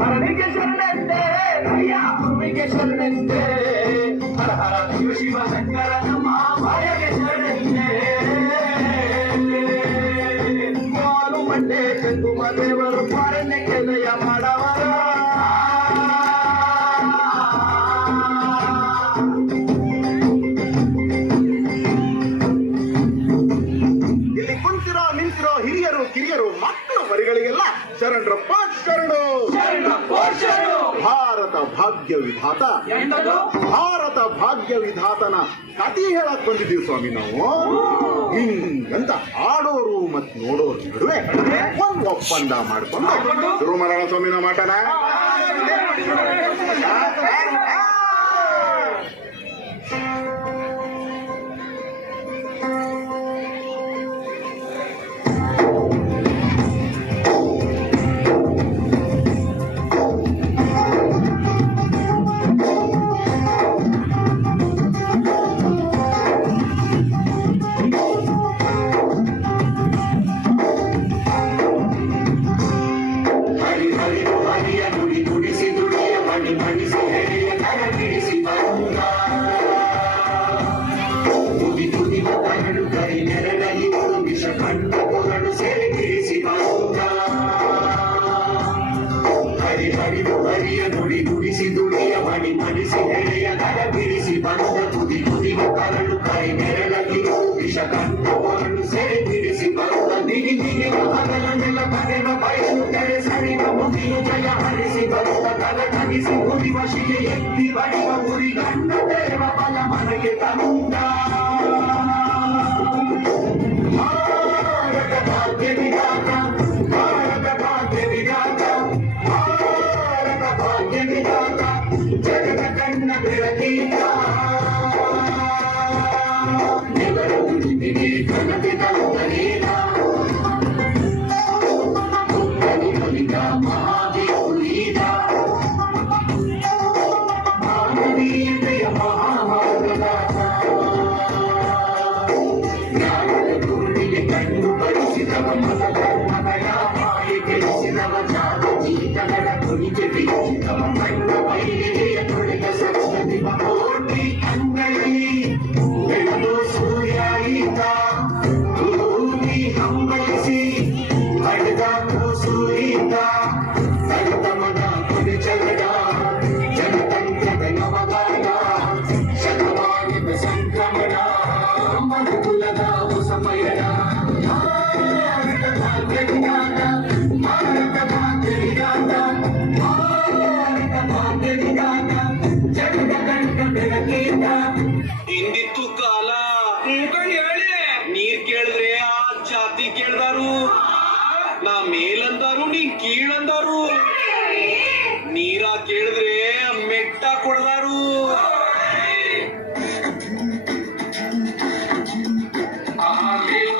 ಹರನಿಗೆ ಶರಣಂತೆ ಭಯ ಭೂಮಿಗೆ ಶರಣಂತೆ ಹರ ಹರ ಶಿವ ಶಿವ ಶಂಕರ ನಮ್ಮ ಭಯಗೆ ಶರಣಂತೆ ಮಾರು ಮಂಡೆ ಚಂದುಮ ದೇವರು ಪಾರಣ್ಯ ಕೆಲೆಯ ಮಾಡವರ ಇಲ್ಲಿ ಕುಂತಿರೋ ನಿಂತಿರೋ ಹಿರಿಯರು ಕಿರಿಯರು ಮಕ್ಕಳು ಮರಿಗಳಿಗೆಲ್ಲ ಶರಣರಪ್ಪ ಶರಣು. ಭಾರತ ಭಾಗ್ಯ ವಿಧಾತ ಭಾರತ ಭಾಗ್ಯ ವಿಧಾತನ ಕಥೆ ಹೇಳಕ್ ಬಂದಿದ್ದೀವಿ ಸ್ವಾಮಿ ನಾವು. ಹಿಂಗಂತ ಆಡೋರು ಮತ್ ನೋಡೋರು ನಡುವೆ ಒಂದು ಒಪ್ಪಂದ ಮಾಡ್ಕೊಂಡು ಶುರು ಮಾಡೋಣ ಸ್ವಾಮಿನ ಮಾಟನ. ಮನೆಗೆ ತಂದ ಭಾರತ ಭಾಗ್ಯ ವಿಧಾತ ಭಾರತ ಭಾಗ್ಯ ವಿಧಾತ ಭಾರತ ಭಾಗ್ಯ ವಿಧಾತ ಜಗದ ಕಣ್ಣ ಬೆಳಕೀತ ಕನತೆ ತಂದನೇನ ಮಹಾದೇವೀತ ಮಾನವೀಯತೆಯ ಮಹಾಮಾರ್ಗದಾತ ಜ್ಞಾನದ ಗುರುವಿಗೆ ಕಣ್ಣು ಬಡಿಸಿದವ ಮನಧರ್ಮಗಳ ಮಾಯೆ ಕೆಡಿಸಿದವ ಜಾತ ಜೀತಗಳ ಕುಣಿಕೆ ಬಿಡಿಸಿದವ ಕಣ್ಣ ಮೈಲಿಗೆಯ ತೊಳೆದ ಸರಸ್ವತಿ ಕೋಟಿ ಅಂಗಳಲ್ಲಿ ಬೆಳೆದು ಸೂರ್ಯ ಈತ ಭೂಮಿ ಹಂಬಲಿಸಿ ಹಡೆದ ಕೂಸು ಈತ ಸರ್ವಮದ ಕೊನೆ ಚಗಡ ಜನತಂತ್ರದ ನವಗಾನ ಶತಮಾನದ ಸಂಕ್ರಮಣ ಮನುಕುಲದ ಸಮಯದ ಭಾರತ ಭಾಗ್ಯ ವಿಧಾತ ಭಾರತ ಭಾಗ್ಯ ವಿಧಾತ ಭಾರತ ಭಾಗ್ಯ ವಿಧಾತ ಜಗದ ಕಣ್ಣ ಬೆಳಕೀತ. ಹಿಂದಿತ್ತು ಕಾಲ ಹೇಳಿ ನೀರ್ ಕೇಳಿದ್ರೆ ಆ ಜಾತಿ ಕೇಳ್ದಾರು, ನಾ ಮೇಲಂದಾರು ನೀ ಕೀಳಂದಾರು, ನೀರ ಕೇಳಿದ್ರೆ ಮೆಟ್ಟ ಕೊಡ್ದಾರು.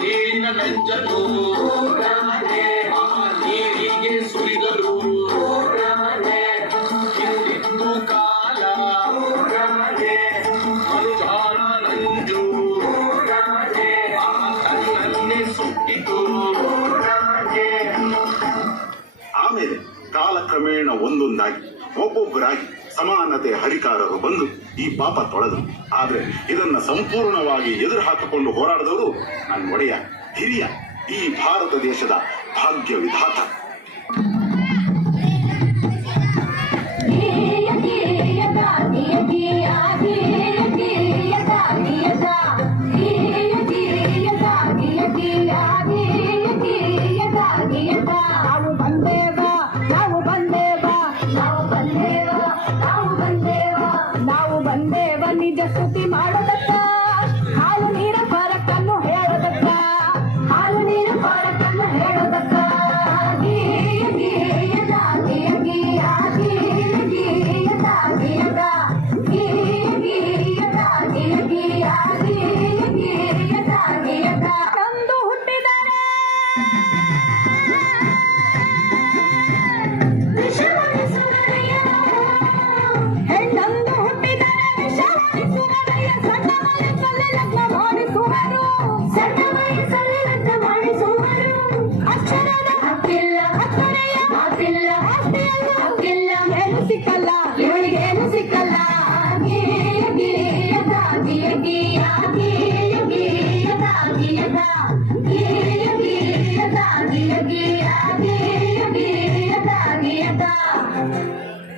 ಕೀಳಿನ ನಂಜಲು ನೀರಿಗೆ ಸುರಿದರು ಹಿಂದಿತ್ತು ಕಾಲ ಮನುಜಾನ ನಂಜು ಕಣ್ಣನ್ನೇ ಸುಟ್ಟಿತು. ಆಮೇಲೆ ಕಾಲಕ್ರಮೇಣ ಒಂದೊಂದಾಗಿ ಒಬ್ಬೊಬ್ಬರಾಗಿ ಸಮಾನತೆ ಹರಿಕಾರರು ಬಂದು ಈ ಪಾಪ ತೊಳೆದರು. ಆದ್ರೆ ಇದನ್ನ ಸಂಪೂರ್ಣವಾಗಿ ಎದುರು ಹಾಕಿಕೊಂಡು ಹೋರಾಡಿದವರು ನನ್ನ ಒಡೆಯ ಹಿರಿಯ ಈ ಭಾರತ ದೇಶದ ಭಾಗ್ಯ ವಿಧಾತ. ನಾವು ಬಂದೇವ ನಿಜ ಸ್ತುತಿ ಮಾಡೋದಕ್ಕ, ಹಾಲು ನೀರ ಪರಕನ್ನು ಹೇಳೋದಕ್ಕ, ಹಾಲು ನೀರ ಪರಕನ್ನು ಹೇಳೋದಕ್ಕ.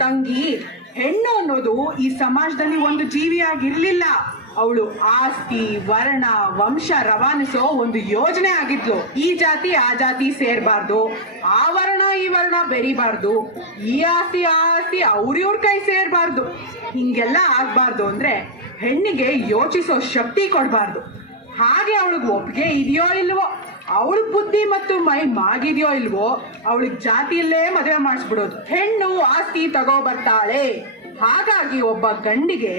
ತಂಗಿ, ಹೆಣ್ಣು ಅನ್ನೋದು ಈ ಸಮಾಜದಲ್ಲಿ ಒಂದು ಜೀವಿಯಾಗಿರ್ಲಿಲ್ಲ. ಅವಳು ಆಸ್ತಿ, ವರ್ಣ, ವಂಶ ರವಾನಿಸೋ ಒಂದು ಯೋಜನೆ ಆಗಿದ್ಲು. ಈ ಜಾತಿ ಆ ಜಾತಿ ಸೇರ್ಬಾರ್ದು, ಆ ವರ್ಣ ಈ ವರ್ಣ ಬೆರಿಬಾರ್ದು, ಈ ಆಸ್ತಿ ಆ ಆಸ್ತಿ ಅವ್ರಿವ್ರ ಕೈ ಸೇರ್ಬಾರ್ದು. ಹಿಂಗೆಲ್ಲ ಆಗ್ಬಾರ್ದು ಅಂದ್ರೆ ಹೆಣ್ಣಿಗೆ ಯೋಚಿಸೋ ಶಕ್ತಿ ಕೊಡ್ಬಾರ್ದು. ಹಾಗೆ ಅವಳಿಗೆ ಒಪ್ಪಿಗೆ ಇದೆಯೋ ಇಲ್ವೋ, ಅವಳ ಬುದ್ಧಿ ಮತ್ತು ಮೈ ಮಾಗಿದೆಯೋ ಇಲ್ವೋ, ಅವಳಿಗೆ ಜಾತಿಯಲ್ಲೇ ಮದುವೆ ಮಾಡಿಸ್ಬಿಡೋದು. ಹೆಣ್ಣು ಆಸ್ತಿ ತಗೋ ಬರ್ತಾಳೆ. ಹಾಗಾಗಿ ಒಬ್ಬ ಗಂಡಿಗೆ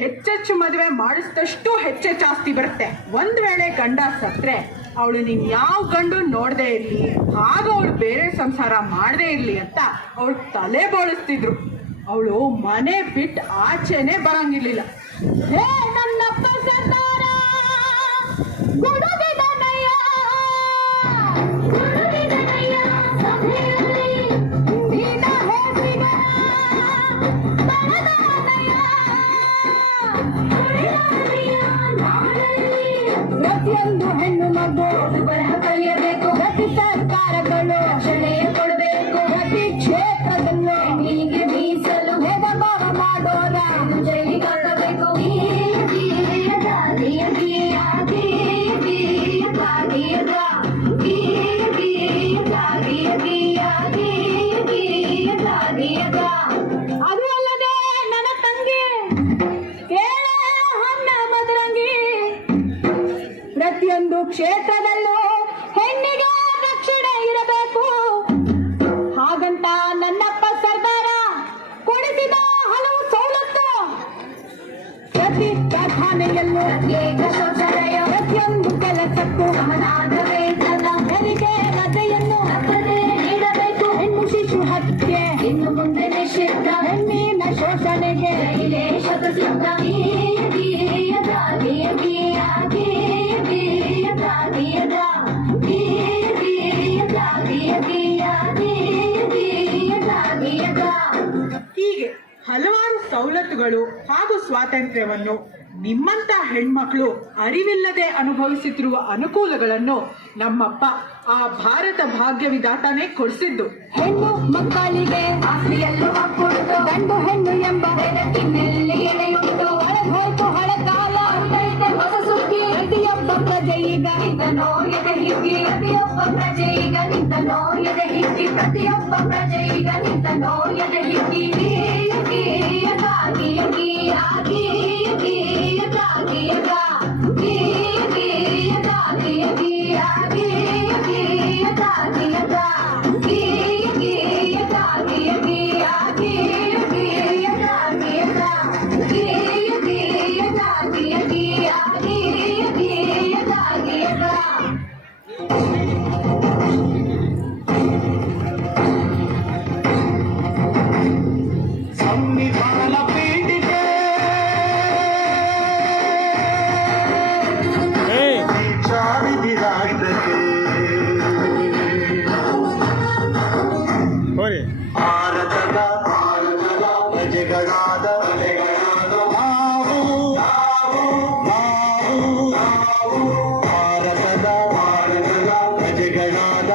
ಹೆಚ್ಚೆಚ್ಚು ಮದುವೆ ಮಾಡಿಸಿದಷ್ಟು ಹೆಚ್ಚೆಚ್ಚು ಆಸ್ತಿ ಬರುತ್ತೆ. ಒಂದ್ ವೇಳೆ ಗಂಡ ಸತ್ರೆ ಅವಳು ನೀನ್ ಯಾವ ಗಂಡು ನೋಡದೆ ಇರ್ಲಿ, ಆಗ ಅವಳು ಬೇರೆ ಸಂಸಾರ ಮಾಡದೇ ಇರ್ಲಿ ಅಂತ ಅವಳು ತಲೆ ಬೋಳಿಸ್ತಿದ್ರು. ಅವಳು ಮನೆ ಬಿಟ್ಟು ಆಚೆನೆ ಬರಂಗಿರ್ಲಿಲ್ಲ. ಹೇ ನನ್ನಪ್ಪ ಸರ್ದಾರ, ಗುಡುಗಿದನಯ್ಯ, ಗುಡುಗಿದನಯ್ಯ ಸಭೆಯಲ್ಲಿ ನಿನ್ನ ಹೆಸರಿಗ ಬಡದಾನಯ್ಯ, ಗುಡಿದಾರಿಯ ನಾಡಲ್ಲಿ ಪ್ರತಿಯೊಂದು ಹೆಣ್ಣು ಮಗು ಬರಹ ಕಲಿಯಬೇಕು. ಪ್ರತಿ ಸರ್ಕಾರಗಳು ರಕ್ಷಣೆ ಕೊಡಬೇಕು. ಪ್ರತಿ ಕ್ಷೇತ್ರದಲ್ಲೂ ಹೆಣ್ಣಿಗೆ ಮೀಸಲು ಭೇದ ಭಾವ ಮಾಡೋರ ಜೈಲಿಗೆ ಹಾಕಬೇಕು. ಅದು ಅಲ್ಲದೆ ನನ್ನ ತಂಗಿ ಕೇಳ ಹಣ್ಣ ಮದರಂಗಿ, ಪ್ರತಿಯೊಂದು ಕ್ಷೇತ್ರದಲ್ಲೂ ಹೆಣ್ಣಿಗೆ ರಕ್ಷಣೆ ಇರಬೇಕು. ಹಾಗಂತ ನನ್ನಪ್ಪ ಸರ್ದಾರ ಕೊಡಿಸಿದ ಹಲವು ಸವಲತ್ತು. ಪ್ರತಿ ಕಾರ್ಖಾನೆಯಲ್ಲೂ ಪ್ರತ್ಯೇಕ ಶೌಚಾಲಯ, ಪ್ರತಿಯೊಂದು ಕೆಲಸಕ್ಕೂ ಸಮನಾದ ವೇತನ, ಹೆರಿಗೆ ರಜೆಯನ್ನು ತಪ್ಪದೇ ನೀಡಬೇಕು. ಹೆಣ್ಣು ಶಿಶು ಹತ್ಯೆ ಇನ್ನು ಮುಂದೆ ನಿಷಿದ್ಧ, ಹೆಣ್ಣಿನ ಶೋಷಣೆಗೆ ಇದೇ ಶತಸಿದ್ಧ. ಹೀಗೆ ಹಲವಾರು ಸವಲತ್ತುಗಳು ಹಾಗೂ ಸ್ವಾತಂತ್ರ್ಯವನ್ನು ನಿಮ್ಮಂತ ಹೆಣ್ಮಕ್ಳು ಅರಿವಿಲ್ಲದೆ ಅನುಭವಿಸುತ್ತಿರುವ ಅನುಕೂಲಗಳನ್ನು ನಮ್ಮಪ್ಪ ಆ ಭಾರತ ಭಾಗ್ಯ ವಿಧಾತಾನೇ ಕೊಡಿಸಿದ್ದು. ಹೆಣ್ಣು ಮಕ್ಕಳಿಗೆ ಆಸ್ತಿಯಲ್ಲೂ ಹಕ್ಕುಂಟು, ಗಂಡು ಹೆಣ್ಣು ಎಂಬ ಬೆಳಕಿನಲ್ಲಿ ಎಲೆಯುಂಟು. ಹಳಗೋಯ್ತು ಹಳಕಾಲ, ಹೊಸ ಸುದ್ದಿ. ಪ್ರತಿಯೊಬ್ಬ ಪ್ರಜೆ ಈಗ ನಿಂತ ನೋಯದ ಹಿಗ್ಗಿ, ಪ್ರತಿಯೊಬ್ಬ ಪ್ರಜೆ ಈಗ ನಿಂತ ನೋಯದ ಹಿಗ್ಗಿ, ಪ್ರತಿಯೊಬ್ಬ ಪ್ರಜೆ ಈಗ ನಿಂತ ನೋಯದ ಹಿಗ್ಗಿ. ಸಂವಿಧಾನ ಪೀಠಿಕೆ ವಿಚಾರಿಸಿ ರಾಜ್ಯಕ್ಕೆ ಭಾರತದ ಪ್ರಜೆಗಳಾದ ನಾವು ಭಾರತದ ಪ್ರಜೆಗಳಾದ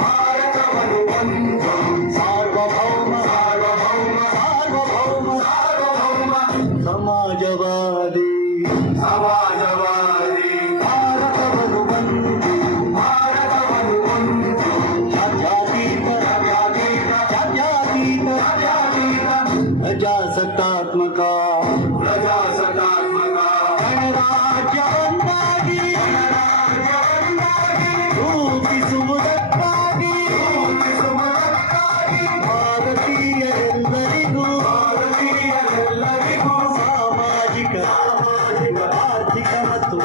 ಭಾರತವನ್ನು ಒಂದು ಸಾರ್ವಭೌಮ ಸಮಾಜವಾದಿ ಭಾರತವನ್ನು ಒಂದು ಜಾತ್ಯತೀತ ಪ್ರಜಾಸತ್ತಾತ್ಮಕ ಗಣರಾಜ್ಯ ಒಂದಾಗಿ ರೂಪಿಸುವುದಕ್ಕಾಗಿ ಭಾರತೀಯರೆಲ್ಲರಿಗೂ ಸಾಮಾಜಿಕ ಆರ್ಥಿಕ ಮತ್ತು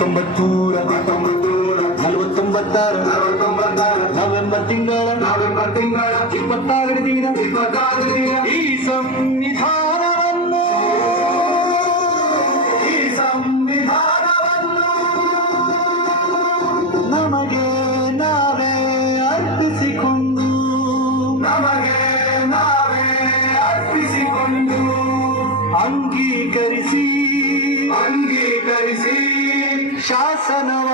1949 ನವೆಂಬರ್ ತಿಂಗಳ 26 ದಿನ ಈ ಸಂವಿಧಾನವನ್ನು ನಮಗೆ ನಾವೇ ಅರ್ಪಿಸಿಕೊಂಡು ಅಂಗೀಕರಿಸಿ ಶಾಸನವ